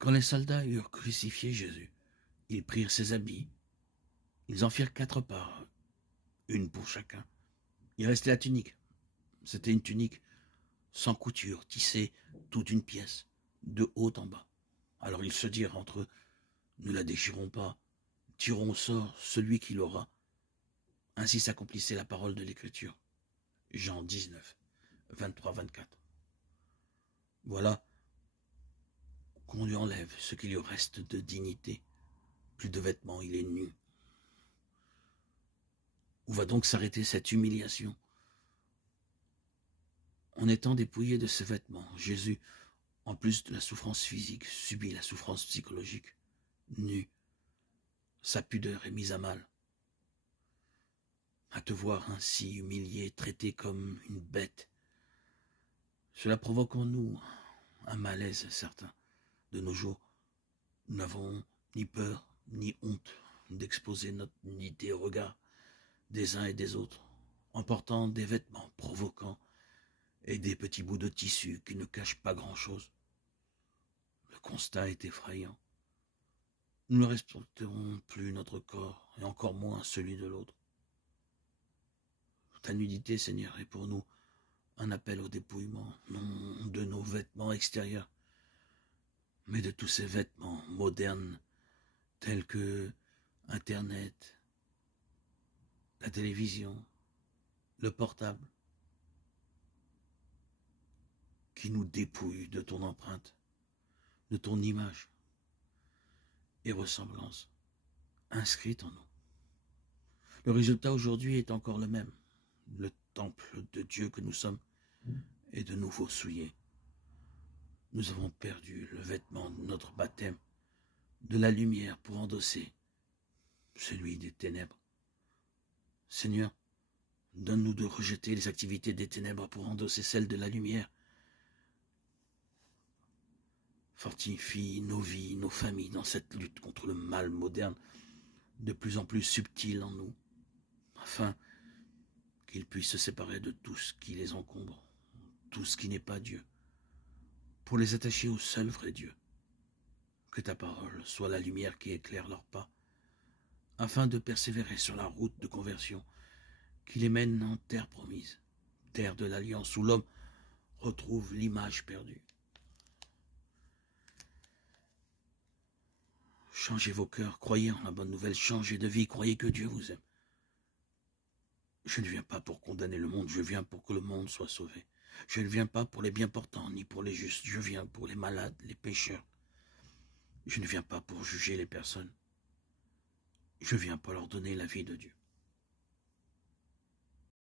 Quand les soldats eurent crucifié Jésus, ils prirent ses habits, ils en firent 4 parts, une pour chacun. Il restait la tunique. C'était une tunique sans couture, tissée toute une pièce, de haut en bas. Alors ils se dirent entre eux, ne la déchirons pas, tirons au sort celui qui l'aura. Ainsi s'accomplissait la parole de l'Écriture. Jean 19, 23-24. Voilà qu'on lui enlève ce qui lui reste de dignité. Plus de vêtements, il est nu. Où va donc s'arrêter cette humiliation? En étant dépouillé de ses vêtements, Jésus, en plus de la souffrance physique, subit la souffrance psychologique. Nu, sa pudeur est mise à mal. À te voir ainsi humilié, traité comme une bête, cela provoque en nous un malaise certain. De nos jours, nous n'avons ni peur, ni honte d'exposer notre nudité au regard des uns et des autres, en portant des vêtements provoquants et des petits bouts de tissu qui ne cachent pas grand-chose. Le constat est effrayant. Nous ne respecterons plus notre corps, et encore moins celui de l'autre. Ta nudité, Seigneur, est pour nous un appel au dépouillement, non de nos vêtements extérieurs, mais de tous ces vêtements modernes, tels que Internet, la télévision, le portable, qui nous dépouillent de ton empreinte, de ton image et ressemblance inscrite en nous. Le résultat aujourd'hui est encore le même. Le temple de Dieu que nous sommes est de nouveau souillé. Nous avons perdu le vêtement de notre baptême, de la lumière pour endosser celui des ténèbres. Seigneur, donne-nous de rejeter les activités des ténèbres pour endosser celles de la lumière. Fortifie nos vies, nos familles dans cette lutte contre le mal moderne, de plus en plus subtil en nous, afin qu'ils puissent se séparer de tout ce qui les encombre, tout ce qui n'est pas Dieu, pour les attacher au seul vrai Dieu. Que ta parole soit la lumière qui éclaire leurs pas, afin de persévérer sur la route de conversion qui les mène en terre promise, terre de l'alliance où l'homme retrouve l'image perdue. Changez vos cœurs, croyez en la bonne nouvelle, changez de vie, croyez que Dieu vous aime. Je ne viens pas pour condamner le monde, je viens pour que le monde soit sauvé. Je ne viens pas pour les bien portants, ni pour les justes, je viens pour les malades, les pécheurs. Je ne viens pas pour juger les personnes, je viens pour leur donner la vie de Dieu.